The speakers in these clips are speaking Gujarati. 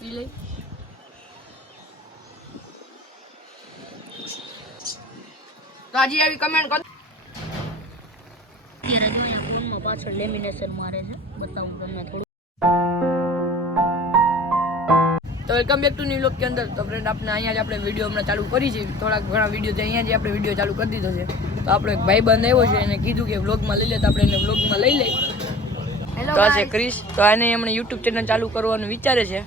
પી લઈ. તો હજી આવી કમેન્ટ કર અત્યારે જો અહીંયા ફોનમાં પાછળ લેમિનેશન મારે છે. બતાવું તમને થોડું તો welcome back to new look કે અંદર. તો ફ્રેન્ડ આપણે અહીંયા જ આપણે વીડિયો હમણાં ચાલુ કરી છે. થોડાક ઘણા વીડિયો છે અહીંયા જ આપણે વીડિયો ચાલુ કરી દીધો છે. તો આપણે એક ભાઈબંધ આવ્યો છે એને કીધું કે વ્લોગમાં લઈ લે તો આપણે એને વ્લોગમાં લઈ લઈ. તો આ છે ક્રિશ તો આને એમણે યુટ્યુબ ચેનલ ચાલુ કરવાનું વિચારે છે.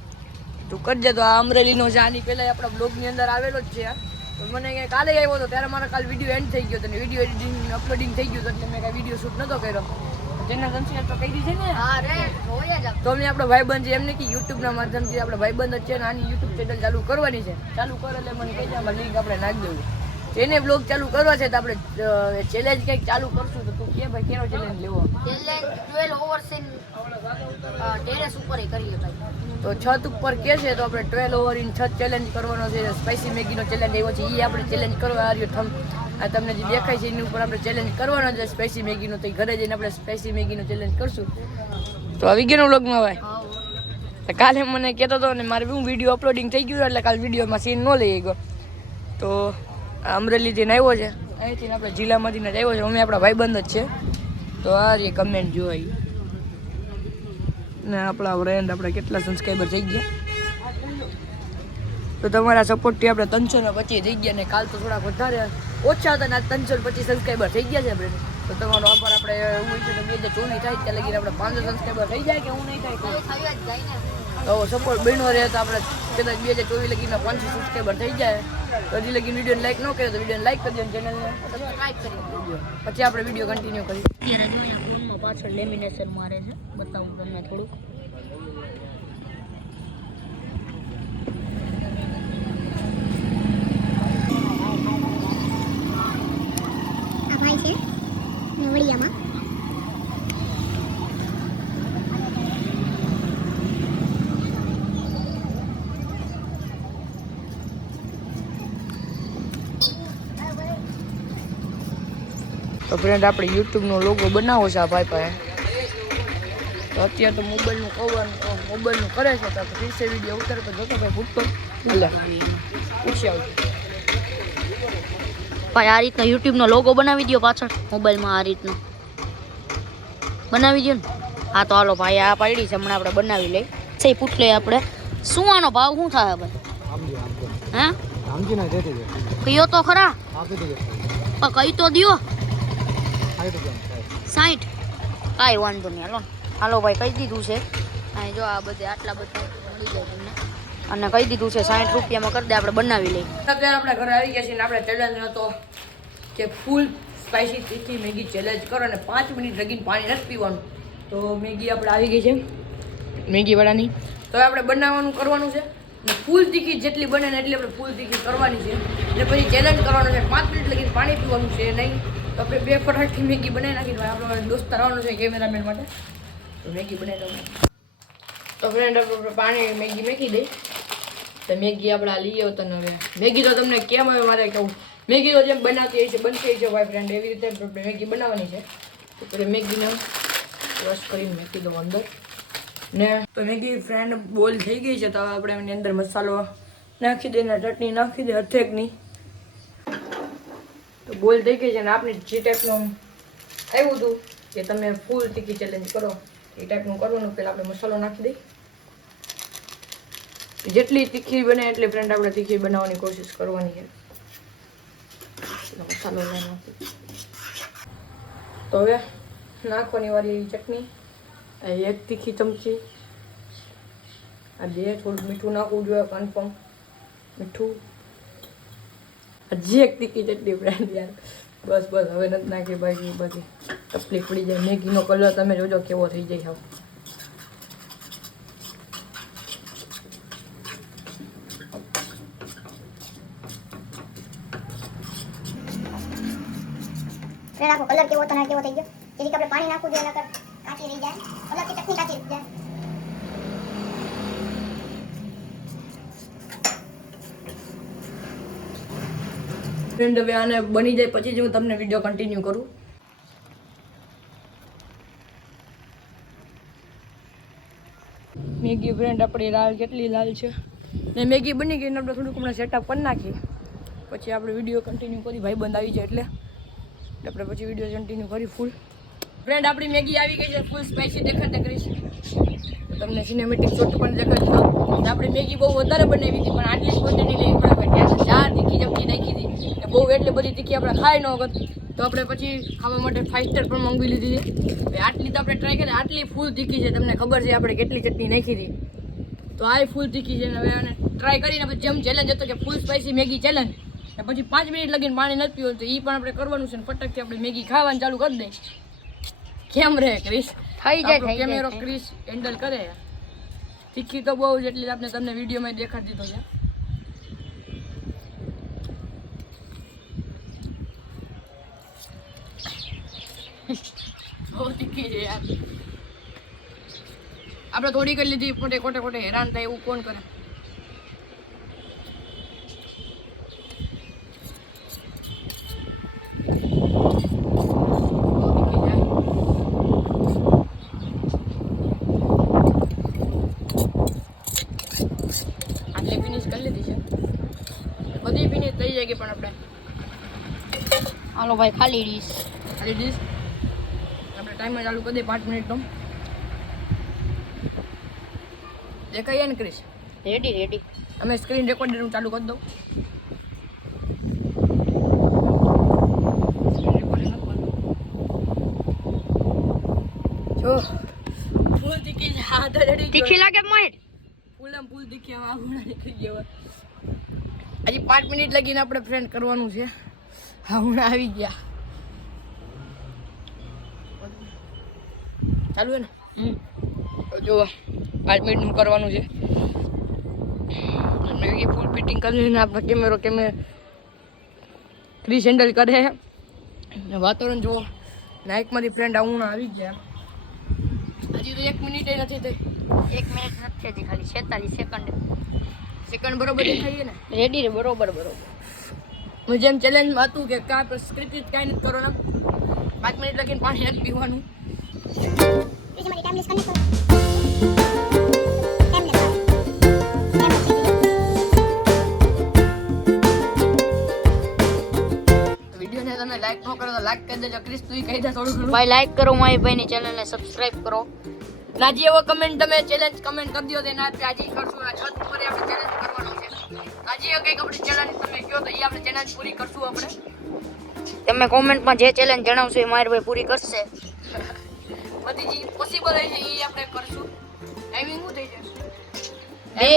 તું કરજે તો આ અમરેલીનો છે આની પહેલાં આપણા બ્લોગની અંદર આવેલો જ છે. તો મને કે કાલે આવ્યો હતો ત્યારે મારો કાલ વીડિયો એન્ડ થઈ ગયો હતો ને વીડિયો એડિટિંગ અપલોડિંગ થઈ ગયું હતું એટલે મેં કાંઈ વીડિયો શૂટ નહોતો કર્યો. ચેનલ કન્સિડર તો કરી છે ને? તો આપણો ભાઈબંધ છે એમને કે યુટ્યુબના માધ્યમથી આપણે ભાઈબંધ જ છે ને આની યુટ્યુબ ચેનલ ચાલુ કરવાની છે. ચાલુ કરો એટલે મને કહી દે લિંક આપણે નાખી દેવું. એને બ્લોગ ચાલુ કરવા છે તો આપણે ચેલેન્જ કંઈક ચાલુ કરશું તું કે ભાઈ કેનો ચેલેન્જ લેવો? ચેલેન્જ 12 ઓવર્સ ઇન ટેરેસ ઉપર એ કરીએ ભાઈ. તો છત ઉપર કે છે તો આપણે ટ્વેલ્વ ઓવર ઇન છત ચેલેન્જ કરવાનો છે. સ્પાઇસી મેગીનો ચેલેન્જ આવ્યો છે. એ આપણે ચેલેન્જ કરવા આવ્યો થમ આ તમને જે દેખાય છે એની ઉપર આપણે ચેલેન્જ કરવાનો છે સ્પેસી મેગીનો તો ઘરે જઈને આપણે સ્પેસી મેગીનો ચેલેન્જ કરશું. તો આવી ગયો વ્લોગમાં ભાઈ? કાલે મને કહેતો હતો ને મારે હું વીડિયો અપલોડિંગ થઈ ગયું એટલે કાલે વિડીયોમાં સીન ન લઈ ગયો તો આ અમરેલીથી આવ્યો છે. અહીંથી આપણે જિલ્લામાંથી જ આવ્યો છે. અમે આપણા ભાઈબંધ જ છે. તો આ રીતે કમેન્ટ જોવાય ને આપણા ફ્રેન્ડ આપણે કેટલા સબસ્ક્રાઈબર થઈ ગયા. તો તમારા સપોર્ટથી આપણે ત્રણસો ને પચીસ થઈ ગયા ને કાલ તો થોડાક વધારે ઓછા હતા ને ત્રણસો ને પચીસ સબસ્ક્રાઈબર થઈ ગયા છે આપણે. તો તમારો આભાર આપણે હું હોય છે બે હજાર ચોવીસ થાય ત્યાં લગીને આપણે પાંચસો સબસ્ક્રાઈબર થઈ જાય કે હું નહીં થાય તો. સપોર્ટ બન્યો રહે તો આપણે કદાચ બે હજાર ચોવીસ લગીના પાંચસો સબસ્ક્રાઈબર થઈ જાય તો હજી લગી વીડિયો લાઈક ન કર્યો તો વીડિયો લાઈક કરી દો ચેનલને સબસ્ક્રાઇબ કરી પછી આપણે વીડિયો કન્ટિન્યુ કરીએ. અત્યારે જો અહીંયા ફોનમાં પાછળ લેમિનેશન મારે છે. બતાવું તમને થોડુંક. આ ભાઈ છે? તો ફ્રેન્ડ આપણે યુટ્યુબનો લોગો બનાવો છે આ ભાઈ પાસે તો અત્યારે તો મોબાઈલનું કવર મોબાઈલનું કરે છે તો ત્રીસે વીડિયો ઉતારે તો જોતો ભાઈ ભૂટતો એટલે પૂછી આવજો. ભાઈ આ રીતનો યુટ્યુબનો લોગો બનાવી દો પાછળ. મોબાઈલમાં આ રીતનો. બનાવી દો ને. હા તો હાલો ભાઈ આ પાડી છે હમણાં આપણે બનાવી લઈ છે પૂછ લઈએ આપણે. શું આનો ભાવ શું થાય ભાઈ? હે? કયો તો ખરા? કહી કઈ તો કેમ સાઠ કાંઈ વાંધો નહીં હાલો. હાલો ભાઈ કહી દીધું છે. અહીં જો આ બધે આટલા બધા મળી જાય તમને. અને કહી દીધું છે સાઠ રૂપિયામાં કરી દે આપણે બનાવી લઈએ. અત્યારે આપણે ઘરે આવી ગયા છીએ ને આપણે ચેલેન્જ હતો કે ફૂલ સ્પાઇસી તીખી મેગી ચેલેન્જ કરો અને પાંચ મિનિટ લગીને પાણી નથી પીવાનું. તો મેગી આપણે આવી ગઈ છે. મેગીવાળાની? તો હવે આપણે બનાવવાનું કરવાનું છે. ફૂલ તીખી જેટલી બને ને એટલી આપણે ફૂલ તીખી કરવાની છે. એટલે પછી ચેલેન્જ કરવાનો છે. પાંચ મિનિટ લગીને પાણી પીવાનું છે નહીં. તો આપણે બે ફટાકથી મેગી બનાવી નાખી આપણે દોસ્ત આવવાનું છે કેમેરામેન માટે. તો મેગી બનાવી દઉં. તો ફ્રેન્ડ આપણે પાણી મેગી મેકી દઈ તો મેગી આપણે આ લઈએ આવતા હવે. મેગી તો તમને કેમ હવે મારે કહું. મેગી તો જેમ બનાવતી હોય છે, બનતી હોય છે ભાઈ ફ્રેન્ડ એવી રીતે આપણે મેગી બનાવવાની છે. તો પેલે મેગીને વોશ કરીને મેકી દઉં અંદર. ને તો મેગી ફ્રેન્ડ બોલ થઈ ગઈ છે, તો આપણે એની અંદર મસાલો નાખી દે ને ચટણી નાખી દે અથેકની તો બોલ થઈ ગઈ છે ને આપણે જે ટાઈપનું આવ્યું હતું કે તમે ફૂલ તીખી ચેલેન્જ કરો. એ ટાઈપનું કરવાનું પહેલાં આપણે મસાલો નાખી દઈએ જેટલી તીખી બને એટલી ફ્રેન્ડ આપણે તીખી બનાવવાની કોશિશ કરવાની છે. મસાલો તો હવે નાખવાની વાળી ચટણી. એક તીખી ચમચી. આ બે થોડું મીઠું નાખવું જોઈએ કન્ફર્મ મીઠું. હજી એક તીખી ચટણી બ્રાન્ડ યાર. બસ બસ, હવે નથી નાખી બાકી બધી. તકલીફ પડી જાય. મેગીનો કલર તમે જોજો કેવો થઈ જાય હવે. ફ્રેન્ડ આખો કલર કેવો તને કેવો થઈ ગયો? એની આપણે પાણી નાખવું જોઈએ કાચી રહી જાય. કલરથી ચટણી કાચી રહી જાય. ફ્રેન્ડ હવે આને બની જાય પછી જ હું તમને વીડિયો કન્ટિન્યુ કરું. મેગી ફ્રેન્ડ આપણી લાલ, કેટલી લાલ છે? ને મેગી બની ગઈ ને આપણે થોડુંક હમણાં સેટઅપ કરી નાખીએ. પછી આપણે વીડિયો કન્ટિન્યુ કરી ભાઈ બંધ આવી જાય એટલે. આપણે પછી વીડિયો કન્ટિન્યુ કરી ફૂલ ફ્રેન્ડ આપણી મેગી આવી ગઈ છે ફૂલ સ્પાઇસી દેખાતા કરીશ. તમને સિનેમેટિક શોટ પણ દેખાડી દઉં આપણે મેગી બહુ વધારે બનાવી હતી, પણ આટલી જ ક્વોન્ટિટી લેવી પડે ત્યાં ચાર તીખી ચમચી નાખી હતી. ને બહુ એટલે બધી તીખી આપણે ખાઈ ન વખત તો આપણે પછી ખાવા માટે ફાઇવ સ્ટાર પણ મંગાવી લીધી છે. ભાઈ આટલી તો આપણે ટ્રાય કરી આટલી ફૂલ તીખી છે, તમને ખબર છે આપણે કેટલી ચટણી નાખી હતી. તો આ ફૂલ તીખી છે હવે એને ટ્રાય કરીને પછી જેમ ચેલેન્જ હતો કે ફૂલ સ્પાઇસી મેગી ચેલેન્જ પછી પાંચ મિનિટ લગીને પાણી નથી પીવું તો એ પણ આપણે કરવાનું છે ને ફટકથી આપણે મેગી ખાવાનું ચાલુ કરી દઈએ કેમ રહે ક્રિસ થઈ જાય થઈ કેમેરો ક્રિસ હેન્ડલ કરે. તીખી તો બહુ જ એટલે આપણે તમને વિડીયોમાં દેખાડી દીધો છે. બહુ તીખી છે યાર. આપણે થોડી કરી લીધી ખોટે ખોટે ખોટે હેરાન થાય એવું કોણ કરે બહુ તીખી છે. આટલી ફિનિશ કરી લીધી છે બધી ફિનિશ થઈ જાય પણ આપણે હાલો ભાઈ ખાલી ડીશ ખાલી ડીશ આપણે ટાઈમર ચાલુ કરી દઈએ પાંચ મિનિટનો દેખાઈએ ને ક્રિશ? રેડી રેડી અમે સ્ક્રીન રેકોર્ડરનું ચાલુ કરી દઉં. તીખી લાગે મોહિત ફૂલ એમ ફૂલ આમ આઘુણા નીકળી ગયો હજી પાંચ મિનિટ લગીને આપણે ફ્રેન્ડ કરવાનું છે. હમણાં આવી ગયા. ચાલુ ને? જુઓ પાંચ મિનિટનું કરવાનું છે. મેગી ફૂલ ફિટિંગ કરીને આપણે કેમેરો કેમે ક્રીસ હેન્ડલ કરે વાતાવરણ જુઓ. નાઇકમાંથી ફ્રેન્ડ આવું આવી ગયા. હજી તો એક મિનિટ નથી થઈ. એક મિનિટ નથી થતી ખાલી છેતાલીસ સેકન્ડ સેકન્ડ બરોબર દેખાઈએ ને? રેડી રે બરોબર બરોબર. મેં જેમ ચેલેન્જમાં હતું કે કાંઈ સ્ક્રિપ્ટ કાંઈ નથી કરવાનું પાંચ મિનિટ લગીને પાણી નથી પીવાનું. વિડીયોને તમે લાઈક ન કરો તો લાઈક કરી દેજો. ક્રિસ તું કહી દે થોડું ઘણું. ભાઈ લાઈક કરો મારી ભાઈની ચેનલને સબસ્ક્રાઇબ કરો. નાજી એવો કમેન્ટ તમે ચેલેન્જ કમેન્ટ કરી દો તેના આજે કરશું. આ છત ઉપર આપણે ચેલેન્જ આજે કંઈક આપણી ચેલેન્જ તમે કહો તો એ આપણે ચેલેન્જ પૂરી કરશું આપણે. તમે કોમેન્ટમાં જે ચેલેન્જ જણાવશો એ મારી ભાઈ પૂરી કરશે. બધી જે પોસિબલ હોય છે એ આપણે કરશું. ટાઈમિંગ શું થઈ જશે? બે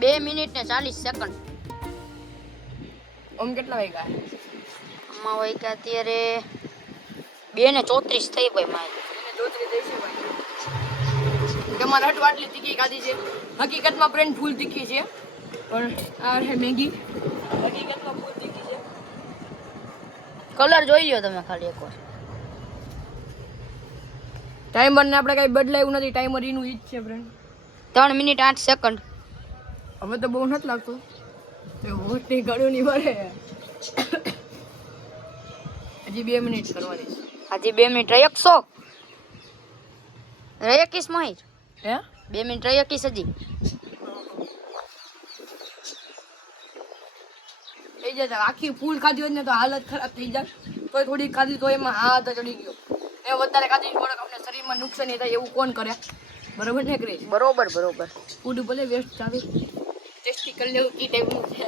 બે મિનિટ ને ચાલીસ સેકન્ડ ઓમ કેટલા વાગ્યા? આમાં વાગ્યા અત્યારે બે ને ચોત્રીસ થઈ ભાઈ મારી. તમારે હટવા તીખી ખાધી છે. હકીકતમાં પ્રેમ ફૂલ તીખી છે. પણ આ છે મેગી. હકીકતમાં ફૂલ તીખી છે. કલર જોઈ લ્યો તમે ખાલી એકવાર ટાઈમર ને આપણે કાંઈ બદલાયું નથી ટાઈમર એનું ઈ જ છે ફ્રેન્ડ ત્રણ મિનિટ આઠ સેકન્ડ હવે તો બહુ નથી લાગતું. તો હોટની ગળું નહીં ભરે હજી બે મિનિટ કરવાની છે. હજી બે મિનિટ રહી એકસો. રહી એકીસ માહિર હે? બે મિનિટ રહી એકીસ હજી. થઈ જશે. આખી ફૂલ ખાધી હોય ને તો હાલત ખરાબ થઈ જાય. તો થોડી ખાધી તો એમાં હાથ ચડી ગયો. એ વધારે ખાધી થોડોક આપણે શરીરમાં નુકસાન નહીં થાય એવું કોણ કરે? બરોબર ને ક્રેઝ બરોબર બરોબર. ફૂડ ભલે વેસ્ટ ચાલે. ટેસ્ટી કરી લેવું ઈ ટાઈપનું છે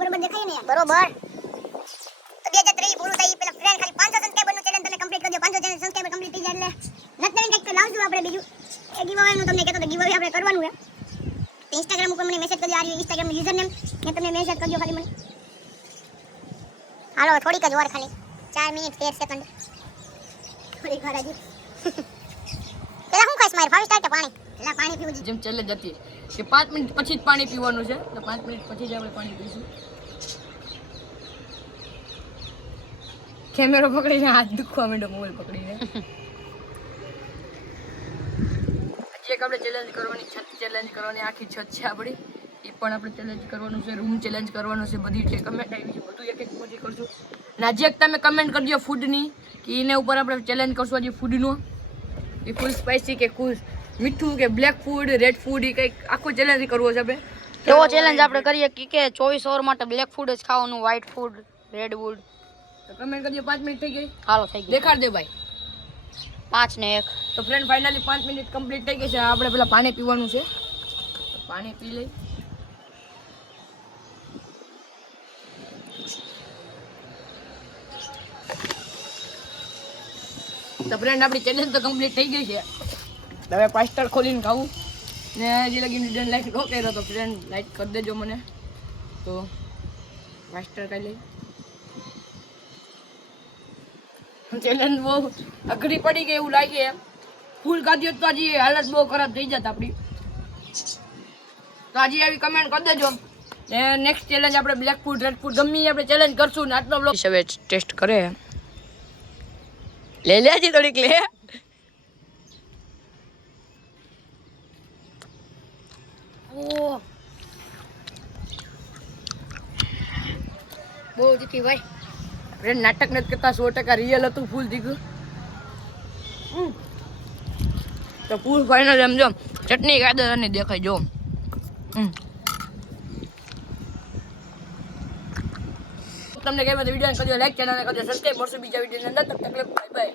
બરોબર દેખાય ને બરોબર. તો બે હજાર ત્રેવીસ પૂરું થાય પેલા ફ્રેન્ડ ખાલી પાંચસો સબસ્ક્રાઈબરનું ચેલેન્જ તમે કમ્પ્લીટ કરજો પાંચસો સબસ્ક્રાઈબર કમ્પ્લીટ થઈ જાય એટલે નથી કંઈક તો લાવશું આપણે બીજું. એ ગીવ તમને કહેતો તો ગીવ અવે આપણે કરવાનું છે ઇન્સ્ટાગ્રામ ઉપર મને મેસેજ કરજો આ રહ્યું ઇન્સ્ટાગ્રામ યુઝર નેમ મેં તમને મેસેજ કરજો ખાલી મને. હાલો, થોડીક જ વાર ખાલી. ચાર મિનિટ, તેર સેકન્ડ થોડીક વાર હજી. પેલા શું ખાઈશ મારે? ફાઈવ સ્ટાર કે પાણી. પેલા પાણી પીવું જેમ ચેલેન્જ હતી કે પાંચ મિનિટ પછી જ પાણી પીવાનું છે, તો પાંચ મિનિટ પછી જ આપણે પાણી પીશું. કેમેરો પકડીને હાથ દુખવા માંડ્યો મોબાઈલ પકડીને. હજી એક આપણે ચેલેન્જ કરવાની છત ચેલેન્જ કરવાની આખી છત છે આપણી. એ પણ આપણે ચેલેન્જ કરવાનું છે રૂમ ચેલેન્જ કરવાનું છે બધી જે કમેન્ટ આવી છે બધું એક એક પછી કરશું એક તમે કમેન્ટ કરજો ફૂડની કે એને ઉપર આપણે ચેલેન્જ કરશું આજે ફૂડનો એ ફૂલ સ્પાઇસી કે ફૂલ મીઠું કે બ્લેક ફૂડ રેડ ફૂડ એ કંઈક આખું ચેલેન્જ કરવો છે આપણે. એવો ચેલેન્જ આપણે કરીએ કે કે ચોવીસ ઓવર માટે બ્લેક ફૂડ જ ખાવાનું વ્હાઈટ ફૂડ રેડ ફૂડ તો કમેન્ટ કરજો પાંચ મિનિટ થઈ ગઈ. હાલો થઈ ગઈ. દેખાડ દે ભાઈ. પાંચ ને એક. તો ફ્રેન્ડ ફાઇનલી પાંચ મિનિટ કમ્પ્લીટ થઈ ગઈ છે. આપણે પેલા પાણી પીવાનું છે. પાણી પી લઈ. તો ફ્રેન્ડ આપણી ચેલેન્જ તો કમ્પ્લીટ થઈ ગઈ છે. હવે પાસ્ટર ખોલીને ખાવું. ને હજી લગી ડન લાઈક નો કર્યો તો ફ્રેન્ડ લાઈક કરી દેજો મને. તો પાસ્ટર ખાઈ લઈ. ચેલેન્જ બહુ અઘરી પડી ગઈ એવું લાગે એમ. ફૂલ ખાધી તો હજી હાલત બહુ ખરાબ થઈ જત આપણી. તો હજી આવી કમેન્ટ કરી દેજો. ને નેક્સ્ટ ચેલેન્જ આપણે બ્લેક ફૂડ રેડ ફૂડ ગમી આપણે ચેલેન્જ કરશું ને આટલો બ્લોક હવે ટેસ્ટ કરે. લે લે હજી થોડીક લે. ઓહ. બહુ જીતી ભાઈ. ફ્રેન્ડ નાટક નથી કરતા, સો ટકા રિયલ હતું ફૂલ દીધું. તો ફૂલ ફાઈનલ એમ જો, ચટણી કાદર અને દેખાય, જો. તમને કેમ વીડિયો કરજો લાઈક ચેનલ કરજો સબસ્ક્રાઈબ મળશું બીજા વીડિયો અંદર. તકલીફ બાય બાય